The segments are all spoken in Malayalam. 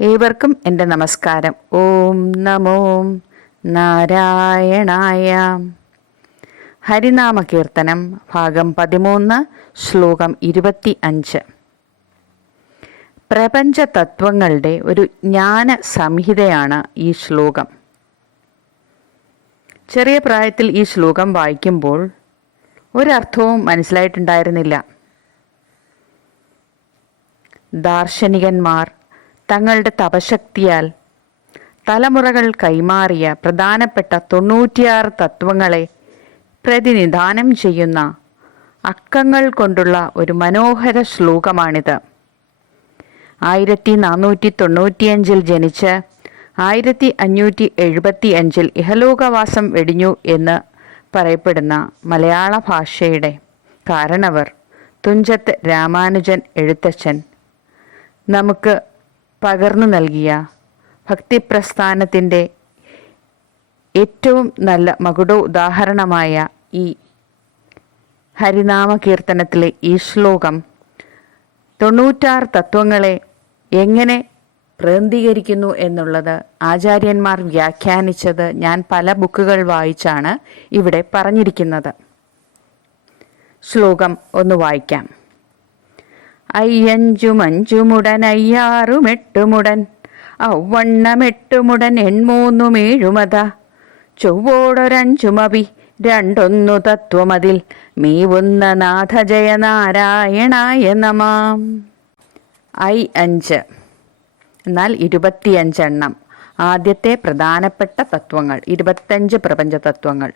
ഏവർക്കും എന്റെ നമസ്കാരം. ഓം നമോ നാരായണായ. ഹരിനാമ കീർത്തനം ഭാഗം പതിമൂന്ന് ശ്ലോകം ഇരുപത്തി അഞ്ച് പ്രപഞ്ച തത്വങ്ങളുടെ ഒരു ജ്ഞാന സംഹിതയാണ് ഈ ശ്ലോകം. ചെറിയ പ്രായത്തിൽ ഈ ശ്ലോകം വായിക്കുമ്പോൾ ഒരർത്ഥവും മനസ്സിലായിട്ടുണ്ടായിരുന്നില്ല. ദാർശനികന്മാർ തങ്ങളുടെ തപശക്തിയാൽ തലമുറകൾ കൈമാറിയ പ്രധാനപ്പെട്ട തൊണ്ണൂറ്റിയാറ് തത്വങ്ങളെ പ്രതിനിധാനം ചെയ്യുന്ന അക്കങ്ങൾ കൊണ്ടുള്ള ഒരു മനോഹര ശ്ലോകമാണിത്. ആയിരത്തി നാനൂറ്റി തൊണ്ണൂറ്റിയഞ്ചിൽ ജനിച്ച് ആയിരത്തി അഞ്ഞൂറ്റി എഴുപത്തി അഞ്ചിൽ ഇഹലോകവാസം വെടിഞ്ഞു എന്ന് പറയപ്പെടുന്ന മലയാള ഭാഷയുടെ കാരണവർ തുഞ്ചത്ത് രാമാനുജൻ എഴുത്തച്ഛൻ. നമുക്ക് പകർന്നു നൽകിയ ഭക്തിപ്രസ്ഥാനത്തിന്റെ ഏറ്റവും നല്ല മകുട ഉദാഹരണമായ ഈ ഹരിനാമ കീർത്തനത്തിലെ ഈ ശ്ലോകം തൊണ്ണൂറ്റാറ് തത്വങ്ങളെ എങ്ങനെ പ്രതിനിധീകരിക്കുന്നു എന്നുള്ളത് ആചാര്യന്മാർ വ്യാഖ്യാനിച്ചത് ഞാൻ പല ബുക്കുകൾ വായിച്ചാണ് ഇവിടെ പറഞ്ഞിരിക്കുന്നത്. ശ്ലോകം ഒന്ന് വായിക്കാം. അയ്യഞ്ചുമഞ്ചുമുടൻ അയ്യാറുമെട്ടുമുടൻ ഔവണ്ണമെട്ടുമുടൻ എൺമൂന്നുമേഴുമത. ചൊവ്വോടൊരഞ്ചുമവി രണ്ടൊന്നു തത്വമതിൽ മീവുന്ന നാഥ ജയ നാരായണായ നമാം. ഐ അഞ്ച് എന്നാൽ ഇരുപത്തിയഞ്ചെണ്ണം ആദ്യത്തെ പ്രധാനപ്പെട്ട തത്വങ്ങൾ ഇരുപത്തഞ്ച് പ്രപഞ്ച തത്വങ്ങൾ.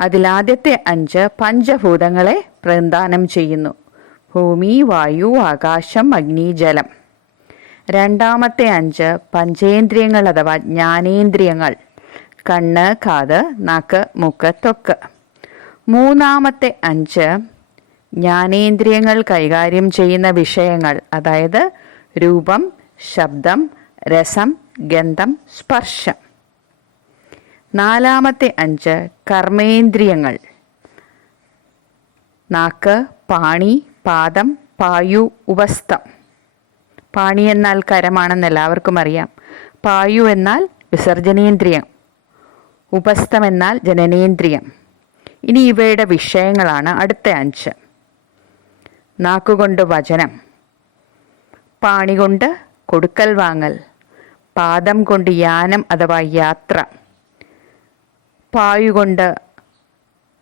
അതിലാദ്യത്തെ അഞ്ച് പഞ്ചഭൂതങ്ങളെ പ്രദാനം ചെയ്യുന്നു. ഭൂമി വായു ആകാശം അഗ്നി ജലം രണ്ടാമത്തെ അഞ്ച് പഞ്ചേന്ദ്രിയങ്ങൾ അഥവാ ജ്ഞാനേന്ദ്രിയങ്ങൾ. കണ്ണ് കാത് നാക്ക് മുക്ക് തൊക്ക്. മൂന്നാമത്തെ അഞ്ച് ജ്ഞാനേന്ദ്രിയങ്ങൾ കൈകാര്യം ചെയ്യുന്ന വിഷയങ്ങൾ. അതായത് രൂപം ശബ്ദം രസം ഗന്ധം സ്പർശം. നാലാമത്തെ അഞ്ച് കർമ്മേന്ദ്രിയങ്ങൾ. നാക്ക് പാണി പാദം പായു ഉപസ്ഥം പാണി എന്നാൽ കരമാണെന്ന് എല്ലാവർക്കും അറിയാം. പായു എന്നാൽ വിസർജനേന്ദ്രിയം. ഉപസ്ഥം എന്നാൽ ജനനേന്ദ്രിയം. ഇനി ഇവയുടെ വിഷയങ്ങളാണ് അടുത്ത അഞ്ച്. നാക്കുകൊണ്ട് വചനം. പാണി കൊണ്ട് കൊടുക്കൽ വാങ്ങൽ. പാദം കൊണ്ട് യാനം അഥവാ യാത്ര. പായുകൊണ്ട്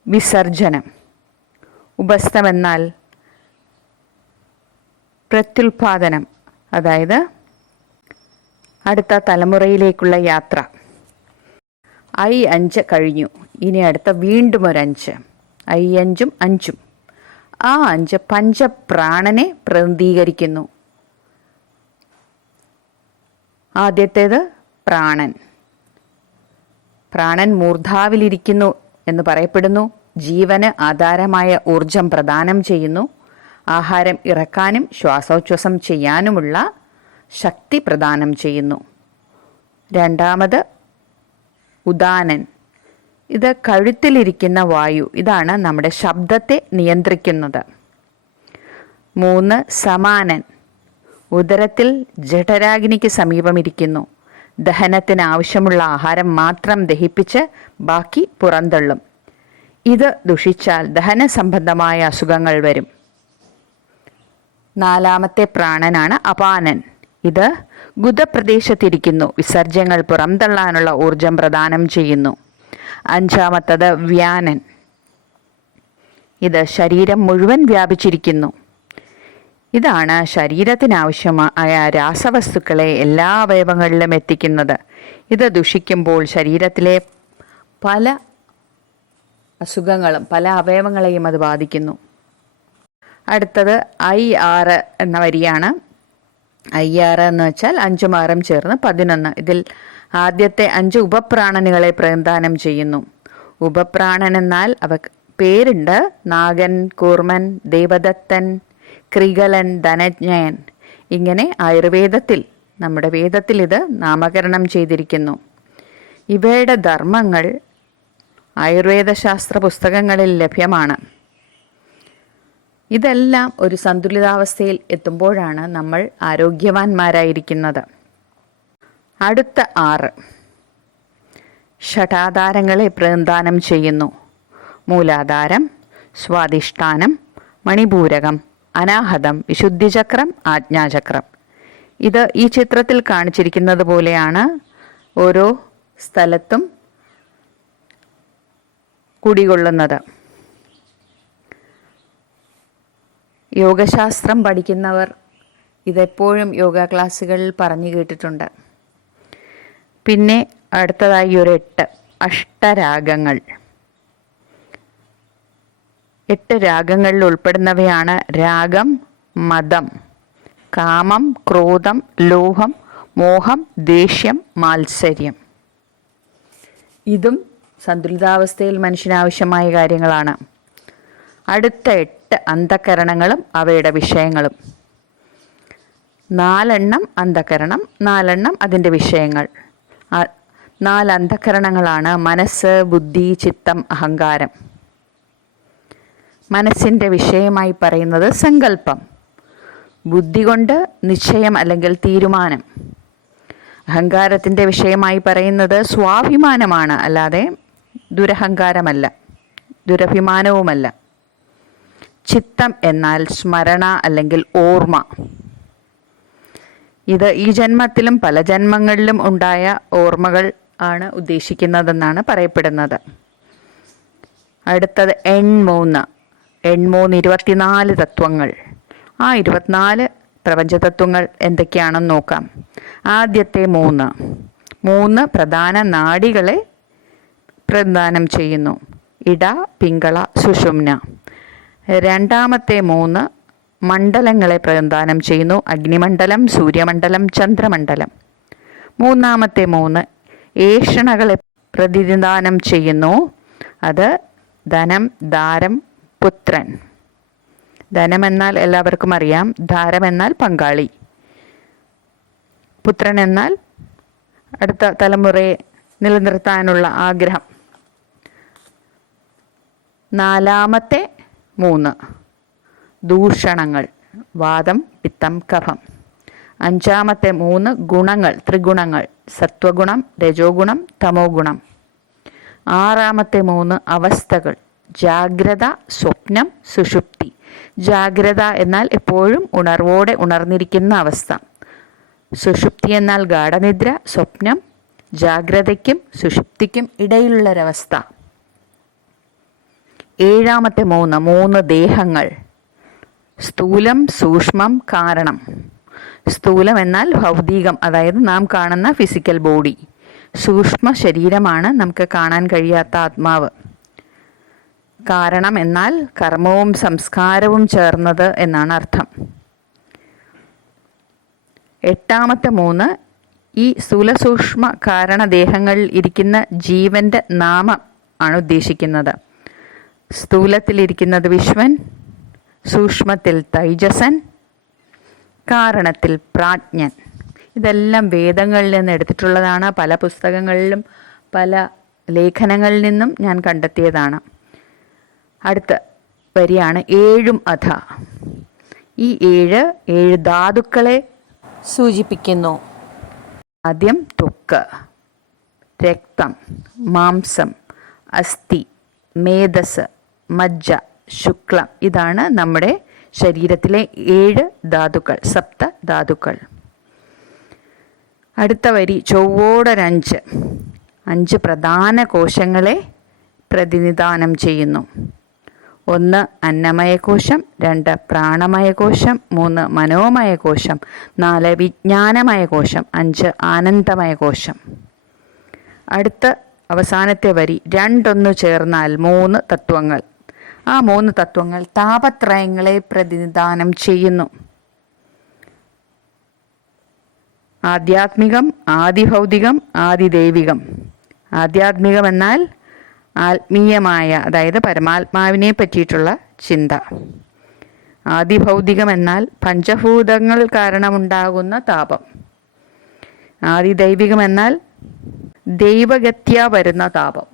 വിസർജനം. ഉപസ്ഥമെന്നാൽ പ്രത്യുൽപാദനം. അതായത് അടുത്ത തലമുറയിലേക്കുള്ള യാത്ര. ഐ അഞ്ച് കഴിഞ്ഞു. ഇനി അടുത്ത വീണ്ടും ഒരു അഞ്ച്. ഐ അഞ്ചും അഞ്ചും. ആ അഞ്ച് പഞ്ചപ്രാണനെ പ്രതിനിധീകരിക്കുന്നു. ആദ്യത്തേത് പ്രാണൻ. പ്രാണൻ മൂർധാവിലിരിക്കുന്നു എന്ന് പറയപ്പെടുന്നു. ജീവന് ആധാരമായ ഊർജം പ്രദാനം ചെയ്യുന്നു. ആഹാരം ഇറക്കാനും ശ്വാസോച്ഛ്വാസം ചെയ്യാനുമുള്ള ശക്തി പ്രദാനം ചെയ്യുന്നു. രണ്ടാമത് ഉദാനൻ. ഇത് കഴുത്തിലിരിക്കുന്ന വായു. ഇതാണ് നമ്മുടെ ശബ്ദത്തെ നിയന്ത്രിക്കുന്നത്. മൂന്ന് സമാനൻ. ഉദരത്തിൽ ജഠരാഗ്നിക്ക് സമീപമിരിക്കുന്നു. ദഹനത്തിന് ആവശ്യമുള്ള ആഹാരം മാത്രം ദഹിപ്പിച്ച് ബാക്കി പുറന്തള്ളും. ഇത് ദുഷിച്ചാൽ ദഹന സംബന്ധമായ അസുഖങ്ങൾ വരും. നാലാമത്തെ പ്രാണനാണ് അപാനൻ. ഇത് ഗുദപ്രദേശത്തിരിക്കുന്നു. വിസർജ്യങ്ങൾ പുറംതള്ളാനുള്ള ഊർജം പ്രദാനം ചെയ്യുന്നു. അഞ്ചാമത്തത് വ്യാനൻ. ഇത് ശരീരം മുഴുവൻ വ്യാപിച്ചിരിക്കുന്നു. ഇതാണ് ശരീരത്തിനാവശ്യമായ രാസവസ്തുക്കളെ എല്ലാ അവയവങ്ങളിലും എത്തിക്കുന്നത്. ഇത് ദുഷിക്കുമ്പോൾ ശരീരത്തിലെ പല അസുഖങ്ങളും പല അവയവങ്ങളെയും അത് ബാധിക്കുന്നു. അടുത്തത് ഐ ആറ് എന്ന വരിയാണ്. ഐ ആറ് എന്ന് വെച്ചാൽ അഞ്ചും ആറും ചേർന്ന് പതിനൊന്ന്. ഇതിൽ ആദ്യത്തെ അഞ്ച് ഉപപ്രാണനുകളെ പ്രദാനം ചെയ്യുന്നു. ഉപപ്രാണൻ എന്നാൽ അവ പേരുണ്ട്. നാഗൻ കൂർമൻ ദേവദത്തൻ ക്രികലൻ ധനജ്ഞയൻ. ഇങ്ങനെ ആയുർവേദത്തിൽ നമ്മുടെ വേദത്തിൽ ഇത് നാമകരണം ചെയ്തിരിക്കുന്നു. ഇവയുടെ ധർമ്മങ്ങൾ ആയുർവേദ ശാസ്ത്ര പുസ്തകങ്ങളിൽ ലഭ്യമാണ്. ഇതെല്ലാം ഒരു സന്തുലിതാവസ്ഥയിൽ എത്തുമ്പോഴാണ് നമ്മൾ ആരോഗ്യവാന്മാരായിരിക്കുന്നത്. അടുത്ത ആറ്. ഷഠാധാരങ്ങളെ പ്രതിദാനം ചെയ്യുന്നു. മൂലാധാരം സ്വാധിഷ്ഠാനം മണിപൂരകം അനാഹതം വിശുദ്ധിചക്രം ആജ്ഞാചക്രം. ഇത് ഈ ചിത്രത്തിൽ കാണിച്ചിരിക്കുന്നത് പോലെയാണ് ഓരോ സ്ഥലത്തും കുടികൊള്ളുന്നത്. യോഗശാസ്ത്രം പഠിക്കുന്നവർ ഇതെപ്പോഴും യോഗ ക്ലാസ്സുകളിൽ പറഞ്ഞു കേട്ടിട്ടുണ്ട്. പിന്നെ അടുത്തതായി ഒരു എട്ട് അഷ്ടരാഗങ്ങൾ. എട്ട് രാഗങ്ങളിൽ ഉൾപ്പെടുന്നവയാണ് രാഗം മതം കാമം ക്രോധം ലോഹം മോഹം ദേഷ്യം മാത്സര്യം. ഇതും സന്തുലിതാവസ്ഥയിൽ മനുഷ്യനാവശ്യമായ കാര്യങ്ങളാണ്. അടുത്ത എട്ട് അന്ധകരണങ്ങളും അവയുടെ വിഷയങ്ങളും. നാലെണ്ണം അന്ധകരണം നാലെണ്ണം അതിന്റെ വിഷയങ്ങൾ. നാല് അന്ധകരണങ്ങളാണ് മനസ്സ് ബുദ്ധി ചിത്തം അഹങ്കാരം. മനസ്സിന്റെ വിഷയമായി പറയുന്നത് സങ്കല്പം. ബുദ്ധി കൊണ്ട് നിശ്ചയം അല്ലെങ്കിൽ തീരുമാനം. അഹങ്കാരത്തിന്റെ വിഷയമായി പറയുന്നത് സ്വാഭിമാനമാണ് അല്ലാതെ ദുരഹങ്കാരമല്ല ദുരഭിമാനവുമല്ല. ചിത്തം എന്നാൽ സ്മരണ അല്ലെങ്കിൽ ഓർമ്മ. ഇത് ഈ ജന്മത്തിലും പല ജന്മങ്ങളിലും ഉണ്ടായ ഓർമ്മകൾ ആണ് ഉദ്ദേശിക്കുന്നതെന്നാണ് പറയപ്പെടുന്നത്. അടുത്തത് എൺമൂന്ന്. എൺമൂന്ന് ഇരുപത്തിനാല് തത്വങ്ങൾ. ആ ഇരുപത്തിനാല് പ്രപഞ്ച തത്വങ്ങൾ എന്തൊക്കെയാണെന്ന് നോക്കാം. ആദ്യത്തെ മൂന്ന്. മൂന്ന് പ്രധാന നാഡികളെ പ്രദാനം ചെയ്യുന്നു. ഇട പിങ്കള സുഷുമ്ന. രണ്ടാമത്തെ മൂന്ന് മണ്ഡലങ്ങളെ പ്രദാനം ചെയ്യുന്നു. അഗ്നിമണ്ഡലം സൂര്യമണ്ഡലം ചന്ദ്രമണ്ഡലം. മൂന്നാമത്തെ മൂന്ന് ഏഷണകളെ പ്രതിനിധാനം ചെയ്യുന്നു. അത് ധനം ദാരം പുത്രൻ. ധനം എന്നാൽ എല്ലാവർക്കും അറിയാം. ധാരം എന്നാൽ പങ്കാളി. പുത്രൻ എന്നാൽ അടുത്ത തലമുറയെ നിലനിർത്താനുള്ള ആഗ്രഹം. നാലാമത്തെ മൂന്ന്. ദൂഷണങ്ങൾ. വാദം പിത്തം കഫം. അഞ്ചാമത്തെ മൂന്ന് ഗുണങ്ങൾ ത്രിഗുണങ്ങൾ. സത്വഗുണം രജോഗുണം തമോ ഗുണം ആറാമത്തെ മൂന്ന് അവസ്ഥകൾ. ജാഗ്രത സ്വപ്നം സുഷുപ്തി. ജാഗ്രത എന്നാൽ എപ്പോഴും ഉണർവോടെ ഉണർന്നിരിക്കുന്ന അവസ്ഥ. സുഷുപ്തി എന്നാൽ ഗാഠനിദ്ര സ്വപ്നം. ജാഗ്രതയ്ക്കും സുഷുപ്തിക്കും ഇടയിലുള്ളൊരവസ്ഥ. ഏഴാമത്തെ മൂന്ന് മൂന്ന് ദേഹങ്ങൾ. സ്ഥൂലം സൂക്ഷ്മം കാരണം. സ്ഥൂലം എന്നാൽ ഭൗതികം അതായത് നാം കാണുന്ന ഫിസിക്കൽ ബോഡി സൂക്ഷ്മ ശരീരമാണ് നമുക്ക് കാണാൻ കഴിയാത്ത ആത്മാവ്. കാരണം എന്നാൽ കർമ്മവും സംസ്കാരവും ചേർന്നത് എന്നാണ് അർത്ഥം. എട്ടാമത്തെ മൂന്ന് ഈ സ്ഥൂലസൂക്ഷ്മ കാരണദേഹങ്ങളിൽ ഇരിക്കുന്ന ജീവന്റെ നാമം ആണ് ഉദ്ദേശിക്കുന്നത്. സ്ഥൂലത്തിലിരിക്കുന്നത് വിശ്വൻ സൂക്ഷ്മത്തിൽ തൈജസൻ കാരണത്തിൽ പ്രാജ്ഞൻ. ഇതെല്ലാം വേദങ്ങളിൽ നിന്ന് എടുത്തിട്ടുള്ളതാണ്. പല പുസ്തകങ്ങളിലും പല ലേഖനങ്ങളിൽ നിന്നും ഞാൻ കണ്ടെത്തിയതാണ്. അടുത്ത വരിയാണ് ഏഴും അധ. ഈ ഏഴ് ഏഴ് ധാതുക്കളെ സൂചിപ്പിക്കുന്നു. ആദ്യം ത്വക്ക് രക്തം മാംസം അസ്ഥി മേധസ് മജ്ജ ശുക്ലം ഇതാണ് നമ്മുടെ ശരീരത്തിലെ ഏഴ് ധാതുക്കൾ സപ്ത ധാതുക്കൾ. അടുത്ത വരി ചൊവ്വോടൊരഞ്ച്. അഞ്ച് പ്രധാന കോശങ്ങളെ പ്രതിനിധാനം ചെയ്യുന്നു. ഒന്ന് അന്നമയകോശം രണ്ട് പ്രാണമയകോശം മൂന്ന് മനോമയ കോശം നാല് വിജ്ഞാനമയ കോശം അഞ്ച് ആനന്ദമയ കോശം. അടുത്ത അവസാനത്തെ വരി രണ്ടൊന്ന് ചേർന്നാൽ മൂന്ന് തത്വങ്ങൾ. ആ മൂന്ന് തത്വങ്ങൾ താപത്രയങ്ങളെ പ്രതിനിധാനം ചെയ്യുന്നു. ആധ്യാത്മികം ആദിഭൗതികം ആദിദൈവികം. ആധ്യാത്മികം എന്നാൽ ആത്മീയമായ അതായത് പരമാത്മാവിനെ പറ്റിയിട്ടുള്ള ചിന്ത. ആദിഭൗതികം എന്നാൽ പഞ്ചഭൂതങ്ങൾ കാരണമുണ്ടാകുന്ന താപം. ആദിദൈവികം എന്നാൽ ദൈവഗത്യ വരുന്ന താപം.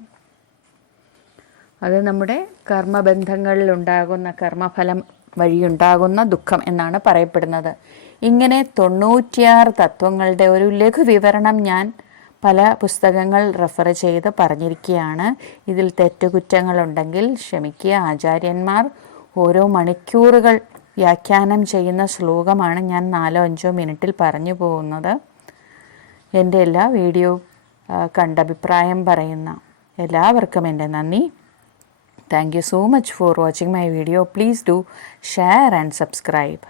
അത് നമ്മുടെ കർമ്മബന്ധങ്ങളിൽ ഉണ്ടാകുന്ന കർമ്മഫലം വഴിയുണ്ടാകുന്ന ദുഃഖം എന്നാണ് പറയപ്പെടുന്നത്. ഇങ്ങനെ തൊണ്ണൂറ്റിയാറ് തത്വങ്ങളുടെ ഒരു ലഘു വിവരണം ഞാൻ പല പുസ്തകങ്ങൾ റെഫർ ചെയ്ത് പറഞ്ഞിരിക്കുകയാണ്. ഇതിൽ തെറ്റുകുറ്റങ്ങളുണ്ടെങ്കിൽ ക്ഷമിക്കുക. ആചാര്യന്മാർ ഓരോ മണിക്കൂറുകൾ വ്യാഖ്യാനം ചെയ്യുന്ന ശ്ലോകമാണ് ഞാൻ നാലോ അഞ്ചോ മിനിറ്റിൽ പറഞ്ഞു പോകുന്നത്. എന്റെ എല്ലാ വീഡിയോ കണ്ട അഭിപ്രായം പറയുന്ന എല്ലാവർക്കും എന്റെ നന്ദി. Thank you so much for watching my video. Please do share and subscribe.